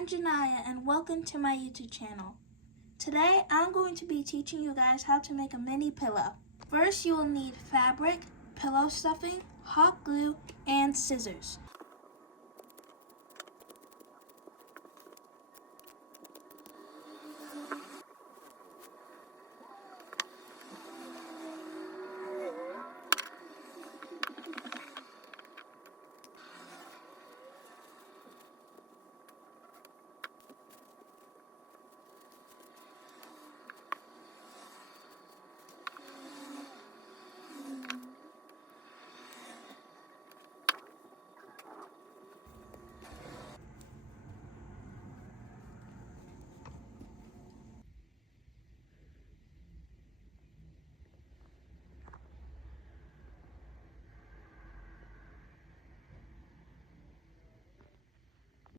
I'm Janaya and welcome to my YouTube channel. Today I'm going to be teaching you guys how to make a mini pillow. First you will need fabric, pillow stuffing, hot glue, and scissors.